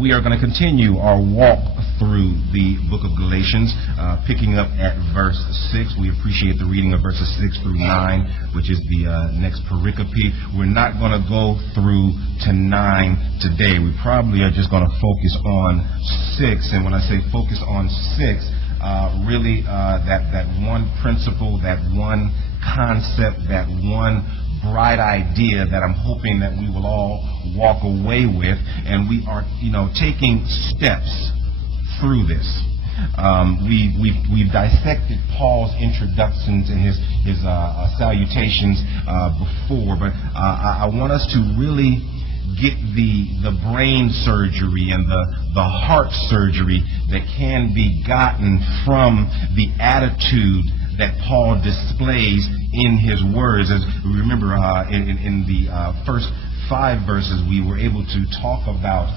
We are going to continue our walk through the book of Galatians, picking up at verse 6. We appreciate the reading of verses 6 through 9, which is the next pericope. We're not going to go through to 9 today. We probably are just going to focus on 6. And when I say focus on 6, really that one principle, that one concept, that one bright idea that I'm hoping that we will all walk away with, and we are, taking steps through this. We've dissected Paul's introductions and his salutations before, but I want us to really get the brain surgery and the heart surgery that can be gotten from the attitude that Paul displays in his words. As we remember, in the first 5 verses, we were able to talk about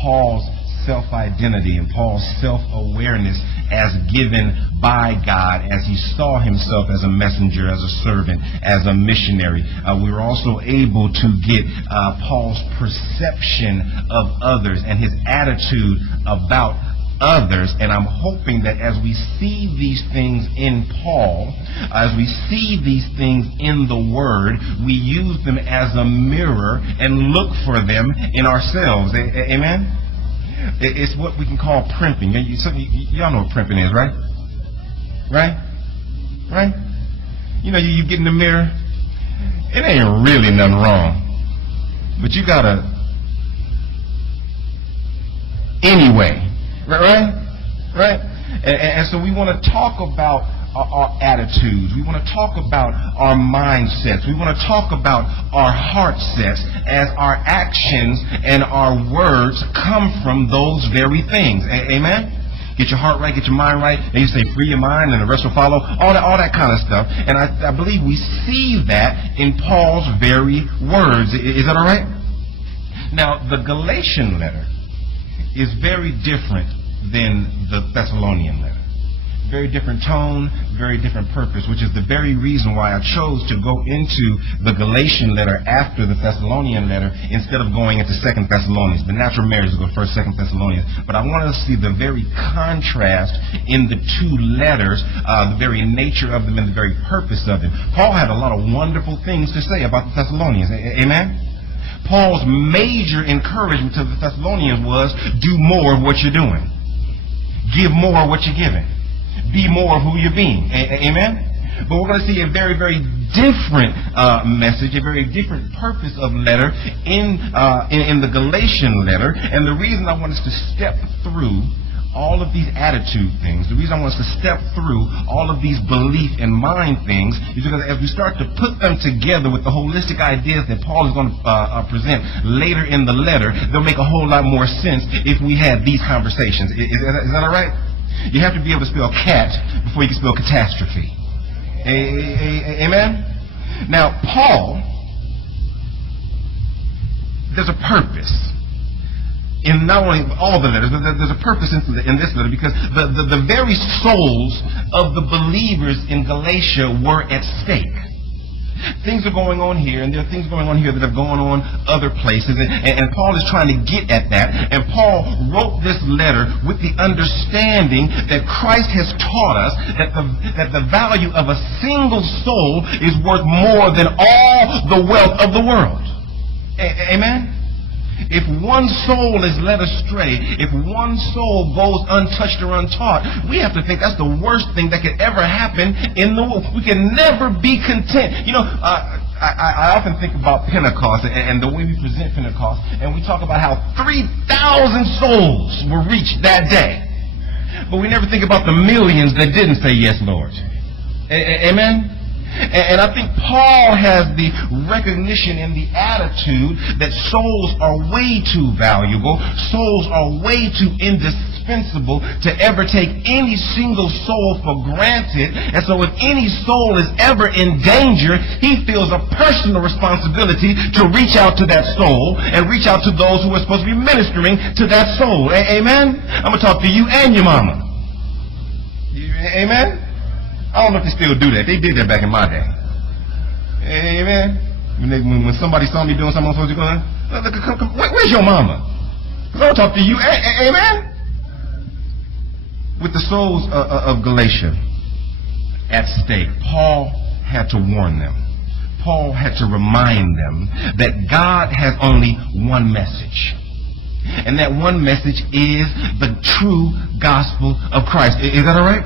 Paul's self-identity and Paul's self-awareness as given by God, as he saw himself as a messenger, as a servant, as a missionary. We were also able to get Paul's perception of others and his attitude about others. And I'm hoping that as we see these things in Paul, as we see these things in the Word, we use them as a mirror and look for them in ourselves. Amen? It's what we can call primping. Y'all know what primping is, right? Right? You get in the mirror, it ain't really nothing wrong, but you gotta anyway. Right? And so we want to talk about our attitudes. We want to talk about our mindsets. We want to talk about our heart sets as our actions and our words come from those very things. Amen? Get your heart right, get your mind right, and you say free your mind and the rest will follow, all that kind of stuff. And I believe we see that in Paul's very words. Is that all right? Now, the Galatian letter is very different than the Thessalonian letter. Very different tone, very different purpose, which is the very reason why I chose to go into the Galatian letter after the Thessalonian letter instead of going into 2 Thessalonians. The natural marriage is go 1st, 2nd Thessalonians. But I wanted to see the very contrast in the two letters, the very nature of them and the very purpose of them. Paul had a lot of wonderful things to say about the Thessalonians. Amen? Paul's major encouragement to the Thessalonians was do more of what you're doing. Give more of what you're giving. Be more of who you're being. Amen? But we're going to see a very, very different message, a very different purpose of letter in the Galatian letter. And the reason I want us to step through all of these attitude things, the reason I want us to step through all of these belief and mind things is because as we start to put them together with the holistic ideas that Paul is going to present later in the letter, they'll make a whole lot more sense if we had these conversations. Is that all right? You have to be able to spell cat before you can spell catastrophe. Amen? Now, Paul, there's a purpose in not only all the letters, but there's a purpose in this letter, because the very souls of the believers in Galatia were at stake. Things are going on here, and there are things going on here that have gone on other places, and Paul is trying to get at that. And Paul wrote this letter with the understanding that Christ has taught us that the value of a single soul is worth more than all the wealth of the world. Amen? If one soul is led astray, if one soul goes untouched or untaught, we have to think that's the worst thing that could ever happen in the world. We can never be content. I often think about Pentecost and the way we present Pentecost, and we talk about how 3,000 souls were reached that day. But we never think about the millions that didn't say yes, Lord. Amen? And I think Paul has the recognition and the attitude that souls are way too valuable, souls are way too indispensable to ever take any single soul for granted. And so if any soul is ever in danger, he feels a personal responsibility to reach out to that soul and reach out to those who are supposed to be ministering to that soul. Amen? I'm going to talk to you and your mama. Amen? I don't know if they still do that. They did that back in my day. Amen? When somebody saw me doing something I'm supposed to do, where's your mama? Because I want to talk to you. Amen? With the souls of Galatia at stake, Paul had to warn them. Paul had to remind them that God has only one message. And that one message is the true gospel of Christ. Is that all right?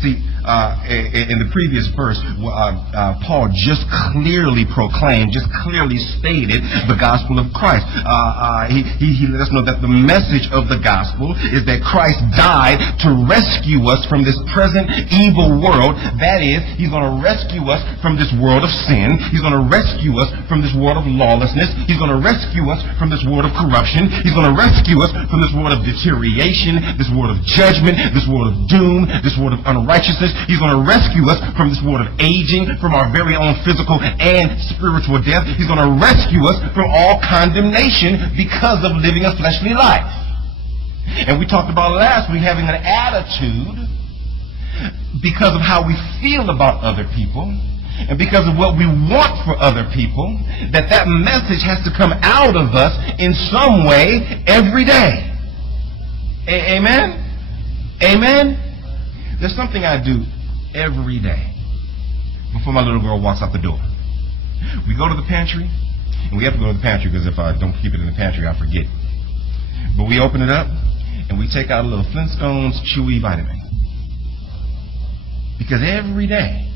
See, in the previous verse, Paul just clearly proclaimed, just clearly stated the gospel of Christ. He let us know that the message of the gospel is that Christ died to rescue us from this present evil world. That is, he's going to rescue us from this world of sin. He's going to rescue us from this world of lawlessness. He's going to rescue us from this world of corruption. He's going to rescue us from this world of deterioration, this world of judgment, this world of doom, this world of unrighteousness. He's going to rescue us from this world of aging, from our very own physical and spiritual death. He's going to rescue us from all condemnation because of living a fleshly life. And we talked about last week having an attitude because of how we feel about other people and because of what we want for other people, that message has to come out of us in some way every day. Amen? Amen? There's something I do every day before my little girl walks out the door. We go to the pantry, and we have to go to the pantry because if I don't keep it in the pantry, I forget. But we open it up, and we take out a little Flintstones Chewy vitamin. Because every day,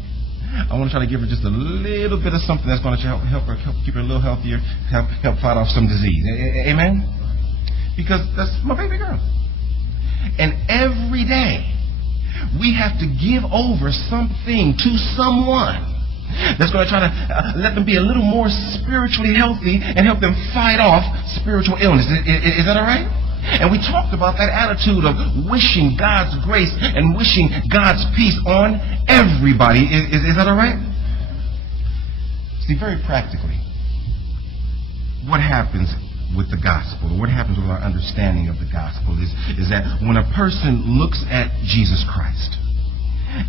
I want to try to give her just a little bit of something that's going to help keep her a little healthier, help fight off some disease. Amen? Because that's my baby girl. And every day, we have to give over something to someone that's going to try to let them be a little more spiritually healthy and help them fight off spiritual illness. Is that all right? And we talked about that attitude of wishing God's grace and wishing God's peace on everybody. Is that all right? See, very practically, what happens with the gospel, what happens with our understanding of the gospel is that when a person looks at Jesus Christ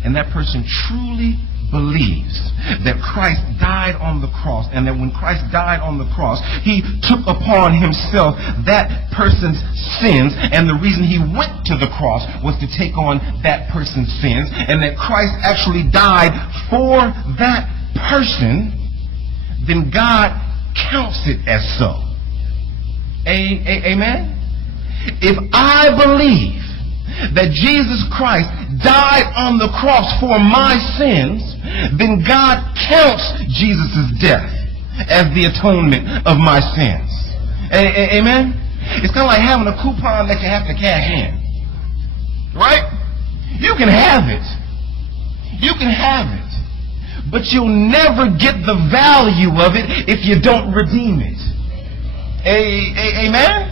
and that person truly believes that Christ died on the cross and that when Christ died on the cross, he took upon himself that person's sins, and the reason he went to the cross was to take on that person's sins, and that Christ actually died for that person, then God counts it as so. Amen? If I believe that Jesus Christ died on the cross for my sins, then God counts Jesus' death as the atonement of my sins. Amen? It's kind of like having a coupon that you have to cash in. Right? You can have it. You can have it. But you'll never get the value of it if you don't redeem it. Amen?